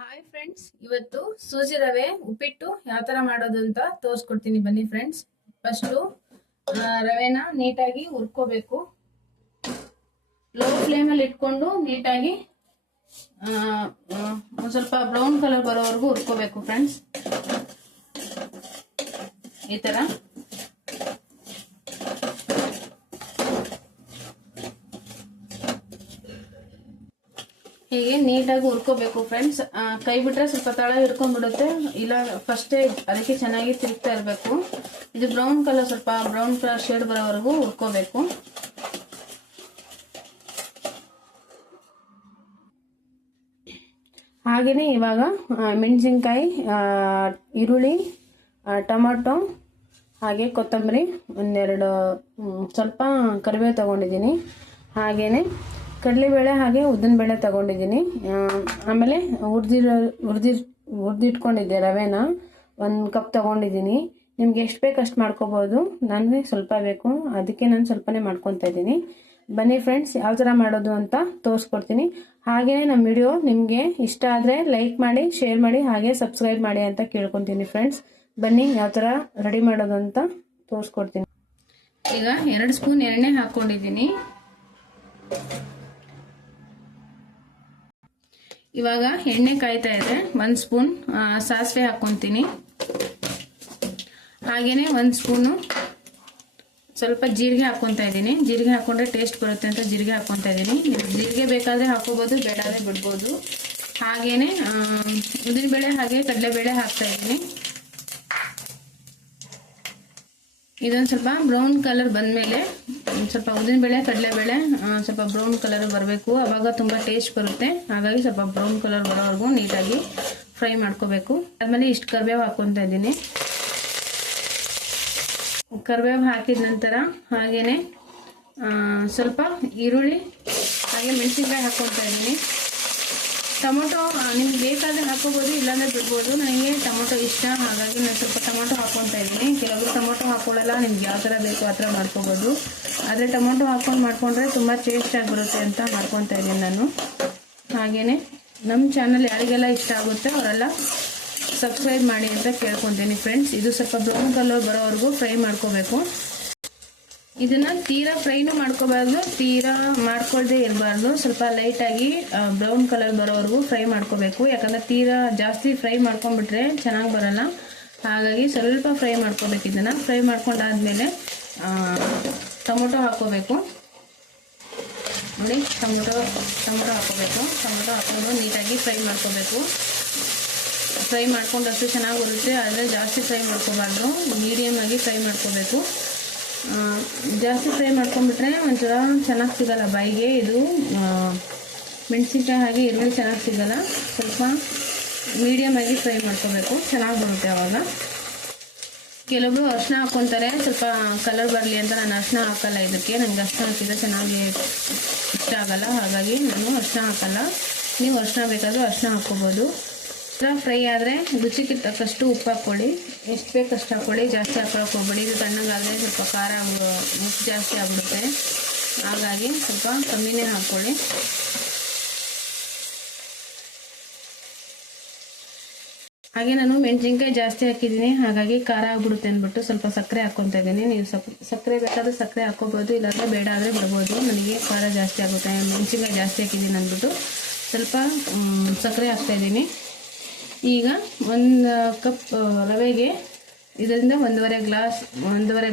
Hi friends, ಇವತ್ತು ಸೂಜಿ ರವೆ ಉಪ್ಪಿಟ್ಟು ಯಾವ ತರ ಮಾಡೋದು ಅಂತ ತೋರಿಸ್ಕೊಡ್ತೀನಿ ಬನ್ನಿ ಫ್ರೆಂಡ್ಸ್. ಫಸ್ಟು ರವೆನ ನೀಟಾಗಿ ಹುರ್ಕೋಬೇಕು. ಲೋ ಫ್ಲೇಮಲ್ಲಿ ಇಟ್ಕೊಂಡು ನೀಟಾಗಿ ಒಂದು ಸ್ವಲ್ಪ ಬ್ರೌನ್ ಕಲರ್ ಬರೋವರೆಗೂ ಹುರ್ಕೋಬೇಕು ಫ್ರೆಂಡ್ಸ್. ಈ ತರ ಹೀಗೆ ನೀಟಾಗಿ ಹುರ್ಕೋಬೇಕು ಫ್ರೆಂಡ್ಸ್. ಕೈ ಬಿಟ್ರೆ ಸ್ವಲ್ಪ ತಳ ಹಿಡ್ಕೊಂಡ್ಬಿಡುತ್ತೆ, ಇಲ್ಲ ಫಸ್ಟೇ ಅದಕ್ಕೆ ಚೆನ್ನಾಗಿ ತಿರುಗ್ತಾ ಇರಬೇಕು. ಇದು ಬ್ರೌನ್ ಕಲರ್, ಸ್ವಲ್ಪ ಬ್ರೌನ್ ಕಲರ್ ಶೇಡ್ ಬರೋವರೆಗೂ ಹುರ್ಕೋಬೇಕು. ಹಾಗೆಯೇ ಇವಾಗ ಮೆಣಸಿನ್ಕಾಯಿ, ಈರುಳ್ಳಿ, ಟೊಮಾಟೊ, ಹಾಗೆ ಕೊತ್ತಂಬರಿ, ಒಂದೆರಡು ಸ್ವಲ್ಪ ಕರಿಬೇವು ತಗೊಂಡಿದ್ದೀನಿ. ಹಾಗೆಯೇ ಕಡಲೆಬೇಳೆ ಹಾಗೆ ಉದ್ದಿನಬೇಳೆ ತಗೊಂಡಿದ್ದೀನಿ. ಆಮೇಲೆ ಹುರಿದಿಟ್ಕೊಂಡಿದ್ದೆ ರವೆನ 1 ಕಪ್ ತಗೊಂಡಿದ್ದೀನಿ. ನಿಮ್ಗೆ ಎಷ್ಟು ಬೇಕು ಅಷ್ಟು ಮಾಡ್ಕೋಬೋದು. ನನಗೆ ಸ್ವಲ್ಪ ಬೇಕು, ಅದಕ್ಕೆ ನಾನು ಸ್ವಲ್ಪನೇ ಮಾಡ್ಕೊತಾ ಇದ್ದೀನಿ. ಬನ್ನಿ ಫ್ರೆಂಡ್ಸ್, ಯಾವ ಥರ ಮಾಡೋದು ಅಂತ ತೋರಿಸ್ಕೊಡ್ತೀನಿ. ಹಾಗೆಯೇ ನಮ್ಮ ವಿಡಿಯೋ ನಿಮಗೆ ಇಷ್ಟ ಆದರೆ ಲೈಕ್ ಮಾಡಿ, ಶೇರ್ ಮಾಡಿ, ಹಾಗೆ ಸಬ್ಸ್ಕ್ರೈಬ್ ಮಾಡಿ ಅಂತ ಕೇಳ್ಕೊತೀನಿ ಫ್ರೆಂಡ್ಸ್. ಬನ್ನಿ ಯಾವ ಥರ ರೆಡಿ ಮಾಡೋದು ಅಂತ ತೋರಿಸ್ಕೊಡ್ತೀನಿ. ಈಗ 2 ಸ್ಪೂನ್ ಎಣ್ಣೆ ಹಾಕ್ಕೊಂಡಿದ್ದೀನಿ. ಇವಾಗ ಎಣ್ಣೆ ಕಾಯ್ತಾ ಇದೆ. 1 ಸ್ಪೂನ್ ಸಾಸಿವೆ ಹಾಕ್ಕೊಂತೀನಿ. ಹಾಗೇನೆ 1 ಸ್ಪೂನು ಸ್ವಲ್ಪ ಜೀರಿಗೆ ಹಾಕ್ಕೊತಾ ಇದ್ದೀನಿ. ಜೀರಿಗೆ ಹಾಕೊಂಡ್ರೆ ಟೇಸ್ಟ್ ಬರುತ್ತೆ ಅಂತ ಜೀರಿಗೆ ಹಾಕ್ಕೊತಾ ಇದ್ದೀನಿ. ಜೀರಿಗೆ ಬೇಕಾದ್ರೆ ಹಾಕೋಬಹುದು, ಬೇಡಾದ್ರೆ ಬಿಡ್ಬೋದು. ಹಾಗೇನೆ ಉದ್ದಿನಬೇಳೆ ಹಾಗೆ ಕಡಲೆಬೇಳೆ ಹಾಕ್ತಾ ಇದ್ದೀನಿ. ಇದೊಂದು ಸ್ವಲ್ಪ ಬ್ರೌನ್ ಕಲರ್ ಬಂದಮೇಲೆ ಸ್ವಲ್ಪ ಉದ್ದಿನಬೇಳೆ ಕಡಲೆಬೇಳೆ ಸ್ವಲ್ಪ ಬ್ರೌನ್ ಕಲರ್ ಬರಬೇಕು, ಆವಾಗ ತುಂಬ ಟೇಸ್ಟ್ ಬರುತ್ತೆ. ಹಾಗಾಗಿ ಸ್ವಲ್ಪ ಬ್ರೌನ್ ಕಲರ್ ಬರೋವರೆಗೂ ನೀಟಾಗಿ ಫ್ರೈ ಮಾಡ್ಕೋಬೇಕು. ಆದಮೇಲೆ ಇಷ್ಟು ಕರಿಬೇವು ಹಾಕ್ಕೊತಾ ಇದ್ದೀನಿ. ಕರಿಬೇವು ಹಾಕಿದ ನಂತರ ಹಾಗೇನೆ ಸ್ವಲ್ಪ ಈರುಳ್ಳಿ ಹಾಗೆ ಮೆಣಸಿನ್ಕಾಯಿ ಹಾಕ್ಕೊತಾ ಇದ್ದೀನಿ. ಟೊಮೊಟೊ ನಿಮ್ಗೆ ಬೇಕಾದರೆ ಹಾಕೋಬೋದು, ಇಲ್ಲಾಂದರೆ ಬಿಡ್ಬೋದು. ನನಗೆ ಟೊಮೊಟೊ ಇಷ್ಟ, ಹಾಗಾಗಿ ನಾನು ಸ್ವಲ್ಪ ಟೊಮೊಟೊ ಹಾಕ್ಕೊತಾ ಇದ್ದೀನಿ. ಕೆಲವರು ಟೊಮೊಟೊ ಹಾಕೊಳ್ಳಲ್ಲ, ನಿಮ್ಗೆ ಯಾವ ಥರ ಬೇಕು ಆ ಥರ ಮಾಡ್ಕೋಬೋದು. ಆದರೆ ಟೊಮೊಟೊ ಹಾಕ್ಕೊಂಡು ಮಾಡ್ಕೊಂಡ್ರೆ ತುಂಬ ಟೇಸ್ಟಾಗಿ ಬರುತ್ತೆ ಅಂತ ಮಾಡ್ಕೊತಾ ಇದ್ದೀನಿ ನಾನು. ಹಾಗೆಯೇ ನಮ್ಮ ಚಾನಲ್ ಯಾರಿಗೆಲ್ಲ ಇಷ್ಟ ಆಗುತ್ತೆ ಅವರೆಲ್ಲ ಸಬ್ಸ್ಕ್ರೈಬ್ ಮಾಡಿ ಅಂತ ಕೇಳ್ಕೊತೀನಿ ಫ್ರೆಂಡ್ಸ್. ಇದು ಸ್ವಲ್ಪ ಬ್ರೌನ್ ಕಲರ್ ಬರೋವರೆಗೂ ಫ್ರೈ ಮಾಡ್ಕೋಬೇಕು. ಇದನ್ನ ತೀರಾ ಫ್ರೈನು ಮಾಡ್ಕೋಬಾರ್ದು, ತೀರಾ ಮಾಡ್ಕೊಳ್ದೇ ಇರಬಾರ್ದು. ಸ್ವಲ್ಪ ಲೈಟಾಗಿ ಬ್ರೌನ್ ಕಲರ್ ಬರೋವರೆಗೂ ಫ್ರೈ ಮಾಡ್ಕೋಬೇಕು. ಯಾಕಂದರೆ ತೀರಾ ಜಾಸ್ತಿ ಫ್ರೈ ಮಾಡ್ಕೊಂಡ್ಬಿಟ್ರೆ ಚೆನ್ನಾಗಿ ಬರಲ್ಲ. ಹಾಗಾಗಿ ಸ್ವಲ್ಪ ಫ್ರೈ ಮಾಡ್ಕೋಬೇಕು. ಇದನ್ನು ಫ್ರೈ ಮಾಡ್ಕೊಂಡಾದ್ಮೇಲೆ ಟೊಮೊಟೊ ಹಾಕೋಬೇಕು. ನೋಡಿ, ಟೊಮೊಟೊ ಹಾಕೋಬೇಕು. ಟೊಮೊಟೊ ಹಾಕೊಂಡು ನೀಟಾಗಿ ಫ್ರೈ ಮಾಡ್ಕೋಬೇಕು. ಫ್ರೈ ಮಾಡ್ಕೊಂಡಷ್ಟು ಚೆನ್ನಾಗಿ ಬರುತ್ತೆ, ಆದರೆ ಜಾಸ್ತಿ ಫ್ರೈ ಮಾಡ್ಕೋಬಾರ್ದು, ಮೀಡಿಯಮ್ ಆಗಿ ಫ್ರೈ ಮಾಡ್ಕೋಬೇಕು. ಜಾಸ್ತಿ ಫ್ರೈ ಮಾಡ್ಕೊಂಡ್ಬಿಟ್ರೆ ಒಂಥರ ಚೆನ್ನಾಗಿ ಸಿಗಲ್ಲ ಬಾಯಿಗೆ. ಇದು ಮೆಣಸಿನ್ಕಾಯಿ ಹಾಗೆ ಈರುಳ್ಳಿ ಚೆನ್ನಾಗಿ ಸಿಗಲ್ಲ. ಸ್ವಲ್ಪ ಮೀಡಿಯಮ್ ಆಗಿ ಫ್ರೈ ಮಾಡ್ಕೋಬೇಕು, ಚೆನ್ನಾಗಿ ಬರುತ್ತೆ ಆವಾಗ. ಕೆಲವೊಬ್ರು ಅರಿಶಿನ ಹಾಕ್ಕೊತಾರೆ ಸ್ವಲ್ಪ ಕಲರ್ ಬರಲಿ ಅಂತ. ನಾನು ಅರಿಶಿನ ಹಾಕಲ್ಲ ಇದಕ್ಕೆ, ನನಗೆ ಅರಿಶಿನ ಹಾಕಿದ್ರೆ ಚೆನ್ನಾಗಿ ಇಷ್ಟ ಆಗಲ್ಲ, ಹಾಗಾಗಿ ನಾನು ಅರಿಶಿನ ಹಾಕಲ್ಲ. ನೀವು ಅರಿಶಿನ ಬೇಕಾದರೂ ಅರಿಶಿನ ಹಾಕ್ಕೋಬೋದು. ಫ್ರೈ ಆದರೆ ರುಚಿಗೆ ತಕ್ಕಷ್ಟು ಉಪ್ಪು ಹಾಕ್ಕೊಳ್ಳಿ, ಎಷ್ಟು ಬೇಕು ಅಷ್ಟು ಹಾಕ್ಕೊಳ್ಳಿ, ಜಾಸ್ತಿ ಹಾಕೋಕ್ಕೆ ಹೋಗ್ಬೇಡಿ. ಇದು ತಣ್ಣಗಾದರೆ ಸ್ವಲ್ಪ ಖಾರ ಉಪ್ಪು ಜಾಸ್ತಿ ಆಗ್ಬಿಡುತ್ತೆ, ಹಾಗಾಗಿ ಸ್ವಲ್ಪ ಕಮ್ಮಿನೇ ಹಾಕ್ಕೊಳ್ಳಿ. ಹಾಗೆ ನಾನು ಮೆಣಸಿನ್ಕಾಯಿ ಜಾಸ್ತಿ ಹಾಕಿದ್ದೀನಿ, ಹಾಗಾಗಿ ಖಾರ ಆಗ್ಬಿಡುತ್ತೆ ಅಂದ್ಬಿಟ್ಟು ಸ್ವಲ್ಪ ಸಕ್ಕರೆ ಹಾಕ್ಕೊತಾ ಇದ್ದೀನಿ. ನೀವು ಸಕ್ಕರೆ ಬೇಕಾದರೆ ಸಕ್ಕರೆ ಹಾಕ್ಕೋಬೋದು, ಇಲ್ಲಾಂದರೆ ಬೇಡ ಆದರೆ ಬಿಡ್ಬೋದು. ನನಗೆ ಖಾರ ಜಾಸ್ತಿ ಆಗುತ್ತೆ, ಮೆಣಸಿನ್ಕಾಯಿ ಜಾಸ್ತಿ ಹಾಕಿದ್ದೀನಿ ಅಂದ್ಬಿಟ್ಟು ಸ್ವಲ್ಪ ಸಕ್ಕರೆ ಹಾಕ್ತಾಯಿದ್ದೀನಿ. ಈಗ 1 ಕಪ್ ರವೆಗೆ ಇದರಿಂದ 1.5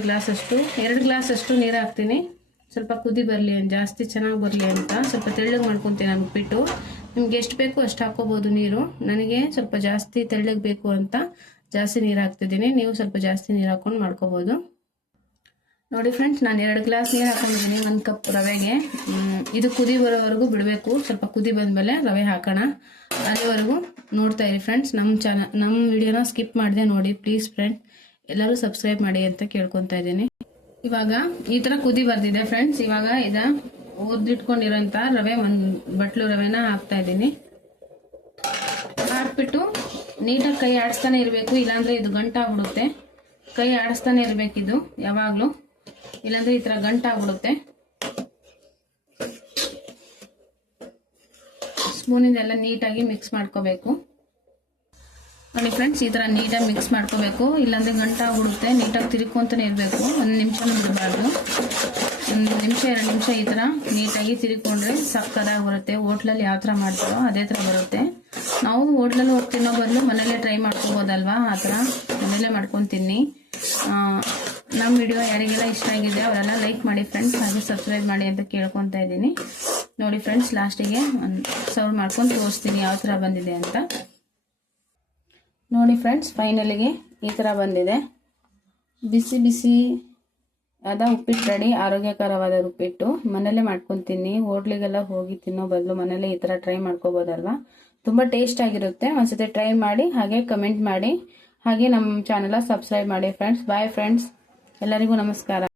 ಗ್ಲಾಸ್ ಅಷ್ಟು 2 ಗ್ಲಾಸ್ ಅಷ್ಟು ನೀರು ಹಾಕ್ತೀನಿ. ಸ್ವಲ್ಪ ಕುದಿ ಬರಲಿ, ಜಾಸ್ತಿ ಚೆನ್ನಾಗಿ ಬರಲಿ ಅಂತ ಸ್ವಲ್ಪ ತೆಳ್ಳಗೆ ಮಾಡ್ಕೊತೀನಿ ನಾನು ಉಪ್ಪಿಟ್ಟು. ನಿಮ್ಗೆ ಎಷ್ಟು ಬೇಕು ಅಷ್ಟು ಹಾಕೋಬೋದು ನೀರು. ನನಗೆ ಸ್ವಲ್ಪ ಜಾಸ್ತಿ ತೆಳ್ಳಗೆ ಬೇಕು ಅಂತ ಜಾಸ್ತಿ ನೀರು ಹಾಕ್ತಿದ್ದೀನಿ. ನೀವು ಸ್ವಲ್ಪ ಜಾಸ್ತಿ ನೀರು ಹಾಕ್ಕೊಂಡು ಮಾಡ್ಕೋಬೋದು. ನೋಡಿ ಫ್ರೆಂಡ್ಸ್, ನಾನು 2 ಗ್ಲಾಸ್ ನೀರು ಹಾಕೊಂಡಿದ್ದೀನಿ 1 ಕಪ್ ರವೆಗೆ. ಇದು ಕುದಿ ಬರೋವರೆಗೂ ಬಿಡಬೇಕು. ಸ್ವಲ್ಪ ಕುದಿ ಬಂದಮೇಲೆ ರವೆ ಹಾಕೋಣ. ಅಲ್ಲಿವರೆಗೂ ನೋಡ್ತಾ ಇರಿ ಫ್ರೆಂಡ್ಸ್. ನಮ್ಮ ವಿಡಿಯೋನ ಸ್ಕಿಪ್ ಮಾಡಿದೆ ನೋಡಿ ಪ್ಲೀಸ್ ಫ್ರೆಂಡ್. ಎಲ್ಲರೂ ಸಬ್ಸ್ಕ್ರೈಬ್ ಮಾಡಿ ಅಂತ ಕೇಳ್ಕೊತಾ ಇದ್ದೀನಿ. ಇವಾಗ ಈ ಥರ ಕುದಿ ಬರ್ತಿದೆ ಫ್ರೆಂಡ್ಸ್. ಇವಾಗ ಹುರಿದಿಟ್ಕೊಂಡಿರೋಂಥ ರವೆ 1 ಬಟ್ಲು ರವೆನ ಹಾಕ್ತಾ ಇದ್ದೀನಿ. ಹಾಕ್ಬಿಟ್ಟು ನೀಟಾಗಿ ಕೈ ಆಡಿಸ್ತಾನೆ ಇರಬೇಕು, ಇಲ್ಲಾಂದರೆ ಇದು ಗಂಟಾಗ್ಬಿಡುತ್ತೆ. ಕೈ ಆಡಿಸ್ತಾನೆ ಇರಬೇಕಿದು ಯಾವಾಗಲೂ, ಇಲ್ಲಾಂದರೆ ಈ ಥರ ಗಂಟಾಗ್ಬಿಡುತ್ತೆ. ಸ್ಪೂನಿಂದ ಎಲ್ಲ ನೀಟಾಗಿ ಮಿಕ್ಸ್ ಮಾಡ್ಕೋಬೇಕು. ನೋಡಿ ಫ್ರೆಂಡ್ಸ್, ಈ ಥರ ನೀಟಾಗಿ ಮಿಕ್ಸ್ ಮಾಡ್ಕೋಬೇಕು, ಇಲ್ಲಾಂದರೆ ಗಂಟಾಗ್ಬಿಡುತ್ತೆ. ನೀಟಾಗಿ ತಿರ್ಕೊಂತಾನೆ ಇರಬೇಕು, 1 ನಿಮಿಷನೂ ಬಿಡಬಾರ್ದು. 1 ನಿಮಿಷ 2 ನಿಮಿಷ ಈ ಥರ ನೀಟಾಗಿ ತಿರ್ಕೊಂಡ್ರೆ ಸಕ್ಕತ್ತಾಗಿ ಬರುತ್ತೆ. ಹೋಟ್ಲಲ್ಲಿ ಯಾವ ಥರ ಮಾಡ್ತಾರೋ ಅದೇ ಥರ ಬರುತ್ತೆ. ನಾವು ಹೋಟ್ಲಲ್ಲಿ ಹೋಗಿ ತಿನ್ನೋ ಬದಲು ಮನೇಲೇ ಟ್ರೈ ಮಾಡ್ಕೋಬೋದಲ್ವಾ, ಆ ಥರ ಮನೇಲೇ ಮಾಡ್ಕೊಂಡು ತಿನ್ನಿ. ನಮ್ಮ ವಿಡಿಯೋ ಯಾರಿಗೆಲ್ಲ ಇಷ್ಟ ಆಗಿದೆ ಅವರೆಲ್ಲ ಲೈಕ್ ಮಾಡಿ ಫ್ರೆಂಡ್ಸ್, ಹಾಗೆ ಸಬ್ಸ್ಕ್ರೈಬ್ ಮಾಡಿ ಅಂತ ಕೇಳ್ಕೊತಾ ಇದ್ದೀನಿ. ನೋಡಿ ಫ್ರೆಂಡ್ಸ್, ಲಾಸ್ಟಿಗೆ ಸರ್ವ್ ಮಾಡ್ಕೊಂಡು ತೋರಿಸ್ತೀನಿ ಯಾವ ಥರ ಬಂದಿದೆ ಅಂತ. ನೋಡಿ ಫ್ರೆಂಡ್ಸ್, ಫೈನಲಿಗೆ ಈ ಥರ ಬಂದಿದೆ. ಬಿಸಿ ಬಿಸಿ ಅದ ಉಪ್ಪಿಟ್ಟು ರೆಡಿ. ಆರೋಗ್ಯಕರವಾದ ಉಪ್ಪಿಟ್ಟು ಮನೇಲೇ ಮಾಡ್ಕೊತೀನಿ. ಹೋಟ್ಲಿಗೆಲ್ಲ ಹೋಗಿ ತಿನ್ನೋ ಬದಲು ಮನೇಲೇ ಈ ಥರ ಟ್ರೈ ಮಾಡ್ಕೋಬೋದಲ್ವಾ, ತುಂಬ ಟೇಸ್ಟ್ ಆಗಿರುತ್ತೆ. ಒಂದ್ಸತಿ ಟ್ರೈ ಮಾಡಿ, ಹಾಗೆ ಕಮೆಂಟ್ ಮಾಡಿ, ಹಾಗೆ ನಮ್ಮ ಚಾನೆಲ್ ಸಬ್ಸ್ಕ್ರೈಬ್ ಮಾಡಿ ಫ್ರೆಂಡ್ಸ್. ಬಾಯ್ ಫ್ರೆಂಡ್ಸ್, ಎಲ್ಲರಿಗೂ ನಮಸ್ಕಾರ.